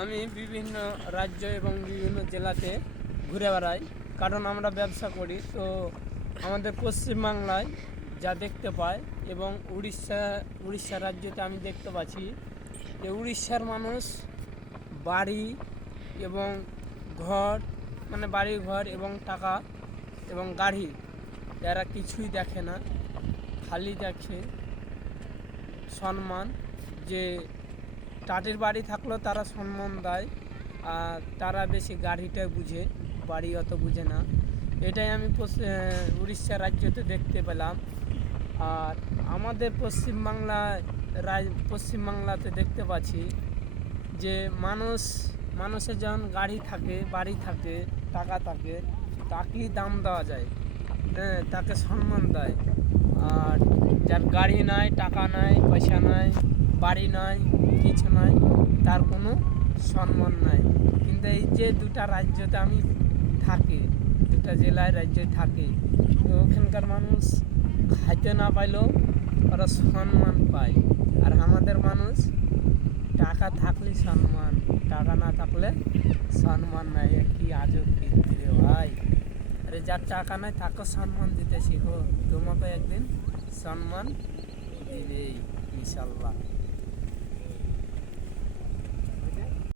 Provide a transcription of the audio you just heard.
আমি বিভিন্ন রাজ্য এবং বিভিন্ন জেলাতে ঘুরে বেড়াই, কারণ আমরা ব্যবসা করি। তো আমাদের পশ্চিমবাংলায় যা দেখতে পাই এবং উড়িষ্যা রাজ্যতে আমি দেখতে পাচ্ছি যে উড়িষ্যার মানুষ বাড়ি এবং ঘর, মানে বাড়ি ঘর এবং টাকা এবং গাড়ি, এরা কিছুই দেখে না, খালি দেখে সম্মান। যে টাটির বাড়ি থাকলেও তারা সম্মান দেয়, আর তারা বেশি গাড়িটাই বুঝে, বাড়ি অত বুঝে না। এটাই আমি উড়িষ্যা রাজ্যতে দেখতে পেলাম। আর আমাদের পশ্চিমবাংলাতে দেখতে পাচ্ছি যে মানুষের যখন গাড়ি থাকে, বাড়ি থাকে, টাকা থাকে, তাকেই দাম দেওয়া যায়, তাকে সম্মান দেয়। আর যার গাড়ি নাই, টাকা নাই, পয়সা নাই, বাড়ি নাই, কিছু নাই, তার কোনো সম্মান নাই। কিন্তু এই যে দুটা রাজ্যতে আমি থাকি, দুটা জেলায় রাজ্যে থাকি, তো ওখানকার মানুষ খাইতে না পাইলেও ওরা সম্মান পায়। আর আমাদের মানুষ টাকা থাকলে সম্মান, টাকা না থাকলে সম্মান নাই। কি আজব কীর্তি রে ভাই! আরে যার টাকা নাই তাকে সম্মান দিতে শিখো, তোমাকে একদিন সম্মান দিবেই ইনশাল্লাহ।